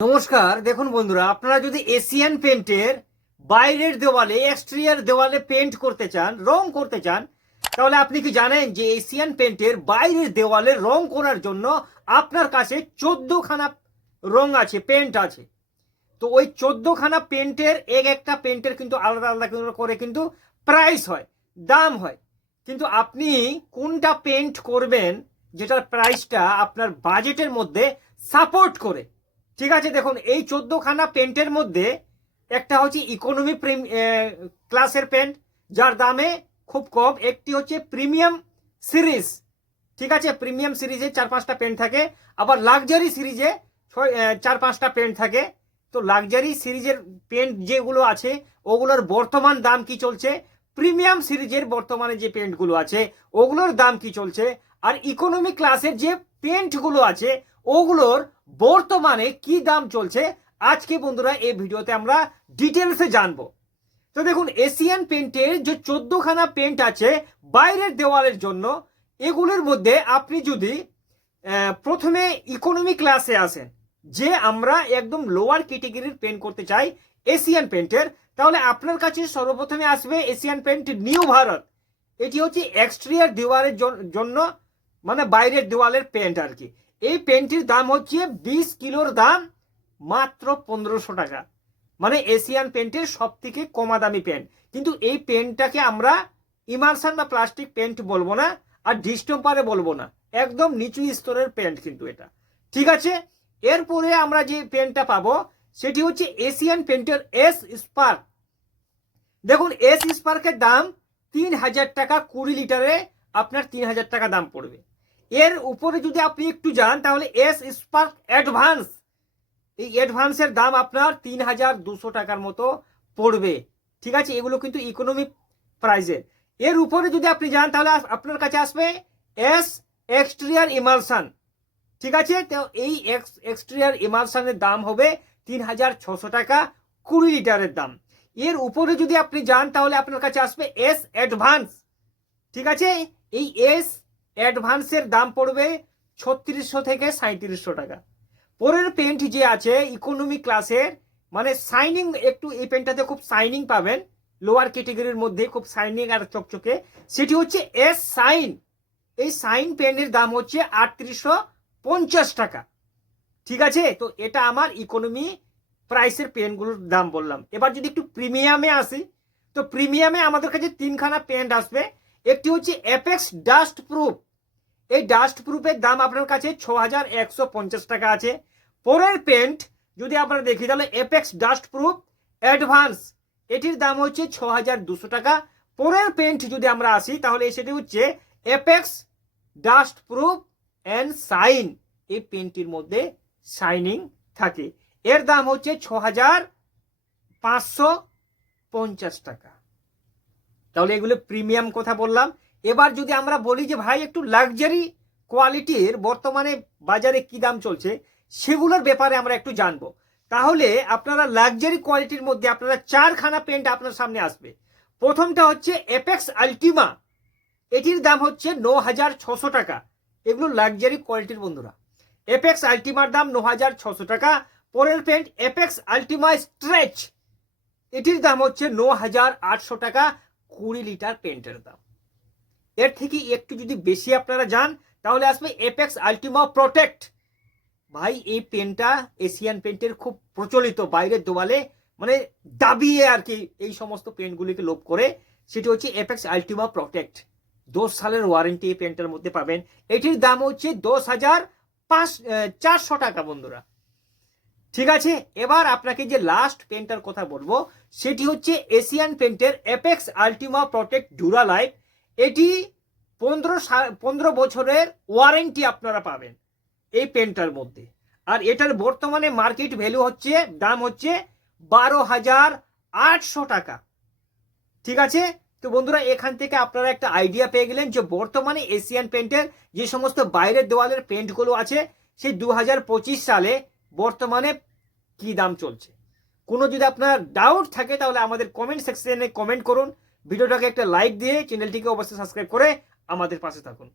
নমস্কার, দেখুন বন্ধুরা, আপনারা যদি এশিয়ান পেন্টের বাইরের দেওয়ালে এক্সট্রিয়ার দেওয়ালে পেন্ট করতে চান, রং করতে চান, তাহলে আপনি কি জানেন যে এশিয়ান পেন্টের বাইরের দেওয়ালে রং করার জন্য আপনার কাছে চোদ্দখানা রং আছে পেন্ট আছে। তো ওই চোদ্দখানা পেন্টের এক একটা পেন্টের কিন্তু আলাদা আলাদা করে কিন্তু প্রাইস হয়, দাম হয়। কিন্তু আপনি কোনটা পেন্ট করবেন, যেটার প্রাইসটা আপনার বাজেটের মধ্যে সাপোর্ট করে ঠিক আছে, দেখুন, এই চোদ্দখানা পেন্টের মধ্যে একটা হচ্ছে ইকোনমি ক্লাসের পেন্ট, যার দামে খুব কম। একটি হচ্ছে প্রিমিয়াম সিরিজ ঠিক আছে প্রিমিয়াম সিরিজে চার পাঁচটা পেন্ট থাকে। আবার লাক্সারি সিরিজে ছয় চার পাঁচটা পেন্ট থাকে। তো লাক্সারি সিরিজের পেন্ট যেগুলো আছে, ওগুলোর বর্তমান দাম কি চলছে? প্রিমিয়াম সিরিজের বর্তমানে যে পেন্টগুলো আছে, ওগুলোর দাম কি চলছে? আর ইকোনমি ক্লাসের যে পেন্টগুলো আছে ওগুলোর বর্তমানে কি দাম চলছে? আজকে বন্ধুরা এই ভিডিওতে আমরা ডিটেলসে জানব। তো দেখুন এশিয়ান পেন্টের যে চোদ্দখানা পেন্ট আছে বাইরের দেওয়ালের জন্য, এগুলোর মধ্যে আপনি যদি প্রথমে ইকোনমি ক্লাসে আসেন, যে আমরা একদম লোয়ার ক্যাটেগরির পেন্ট করতে চাই এশিয়ান পেন্টের তাহলে আপনার কাছে সর্বপ্রথমে আসবে এশিয়ান পেন্ট নিউ ভারত এটি হচ্ছে এক্সট্রিয়ার দেওয়ালের জন্য মানে বাইরের দেওয়ালের পেন্ট আর কি। এই পেন্টটির দাম হচ্ছে বিশ কিলোর দাম মাত্র পনেরোশো টাকা। মানে এশিয়ান পেন্টের সব থেকে কমা দামি পেন্ট কিন্তু এই পেন্টটাকে আমরা ইমার্সান বা প্লাস্টিক পেন্ট বলব না, আর ডিস্টোপারে বলব না। একদম নিচু স্তরের পেন্ট কিন্তু এটা। ঠিক আছে? এরপরে আমরা যে পেন্টটা পাবো, সেটি হচ্ছে এশিয়ান পেন্টের এস স্পার্ক। দেখুন, এস স্পার্কের দাম তিন হাজার টাকা, কুড়ি লিটারে আপনার তিন হাজার টাকা দাম পড়বে। এর উপরে যদি আপনি একটু যান, তাহলে এস স্পার্ক অ্যাডভান্স এই অ্যাডভান্সের দাম আপনার তিন হাজার দুশো টাকার মতো পড়বে। ঠিক আছে? এগুলো কিন্তু ইকোনমিক প্রাইজের এর। উপরে যদি আপনি যান, তাহলে আপনার কাছে আসবে এস এক্সট্রিয়ার ইমালসান ঠিক আছে? তো এই এক্স এক্সট্রিয়ার ইমালসানের দাম হবে তিন হাজার ছশো টাকা কুড়ি লিটারের দাম। এর উপরে যদি আপনি যান, তাহলে আপনার কাছে আসবে এস অ্যাডভান্স ঠিক আছে? এই এস অ্যাডভান্সের দাম পড়বে ছত্রিশশো থেকে সাঁত্রিশশো টাকা। পরের পেন্ট যে আছে ইকোনমি ক্লাসের মানে শাইনিং একটু এই পেন্টটাতে খুব শাইনিং পাবেন লোয়ার ক্যাটেগরির মধ্যে খুব শাইনিং আর চকচকে। সেটি হচ্ছে এস সাইন এই সাইন পেনের দাম হচ্ছে আটত্রিশশো পঞ্চাশ টাকা। ঠিক আছে? তো এটা আমার ইকোনমি প্রাইসের পেনগুলোর দাম বললাম। এবার যদি একটু প্রিমিয়ামে আসি, তো প্রিমিয়ামে আমাদের কাছে তিনখানা পেন আসবে। একটি হচ্ছে অ্যাপেক্স ডাস্ট প্রুফ এই ডাস্ট প্রুফের দাম আপনার কাছে ছ হাজার একশো পঞ্চাশ টাকা আছে। পরের পেন্ট যদি আপনারা দেখি, তাহলে এপেক্স ডাস্ট প্রুফ অ্যাডভান্স এটির দাম হচ্ছে ছ হাজার দুশো টাকা। পরের পেন্ট যদি আমরা আসি, তাহলে সেটি হচ্ছে Apex dust proof and shine এই পেন্টটির মধ্যে শাইনিং থাকে। এর দাম হচ্ছে ছ হাজার পাঁচশো পঞ্চাশ টাকা। তাহলে এগুলো প্রিমিয়াম কথা বললাম। এবার যদি আমরা বলি যে ভাই একটু লাক্সারি কোয়ালিটির বর্তমানে বাজারে কি দাম চলছে, সেগুলোর ব্যাপারে আমরা একটু জানব। তাহলে আপনারা লাক্সারি কোয়ালিটির মধ্যে আপনারা চারখানা পেন্ট আপনার সামনে আসবে। প্রথমটা হচ্ছে এপেক্স আলটিমা এটির দাম হচ্ছে ন হাজার ছশো টাকা। এগুলো লাক্সারি কোয়ালিটির বন্ধুরা। এপেক্স আলটিমার দাম ন হাজার ছশো টাকা। পরের পেন্ট এপেক্স আলটিমা স্ট্রেচ এটির দাম হচ্ছে ন হাজার আটশো টাকা। কুড়ি লিটার পেন্টের দাম। এর থেকে একটু যদি বেশি আপনারা যান, তাহলে আসবে এপেক্স আলটিমা প্রোটেক্ট ভাই, এই পেনটা এশিয়ান পেন্টের খুব প্রচলিত বাইরের দোয়ালে মানে দাবিয়ে আর কি এই সমস্ত পেনগুলিকে লোভ করে। সেটি হচ্ছে এপেক্স আলটিমা প্রোটেক্ট দশ সালের ওয়ারেন্টি এই পেনটার মধ্যে পাবেন। এটির দাম হচ্ছে দশ হাজার পাঁচ চারশো টাকা বন্ধুরা। ঠিক আছে, এবার আপনাকে যে লাস্ট পেনটার কথা বলব, সেটি হচ্ছে Asian পেন্টের Apex Ultima Protect Dura Life এটি পনেরো পনেরো বছরের ওয়ারেন্টি আপনারা পাবেন এই পেনটার মধ্যে। আর এটার বর্তমানে মার্কেট ভ্যালু হচ্ছে, দাম হচ্ছে বারো হাজার আটশো টাকা। ঠিক আছে? তো বন্ধুরা, এখান থেকে আপনারা একটা আইডিয়া পেয়ে গেলেন যে বর্তমানে এশিয়ান পেন্টের যে সমস্ত বাইরের দেওয়ালের পেন্টগুলো আছে, সেই দু হাজার পঁচিশ সালে বর্তমানে কি দাম চলছে? কোনো যদি আপনার ডাউট থাকে তাহলে আমাদের কমেন্ট সেকশনে কমেন্ট করুন। ভিডিওটাকে একটা লাইক দিয়ে চ্যানেলটিকে অবশ্যই সাবস্ক্রাইব করে আমাদের পাশে থাকুন।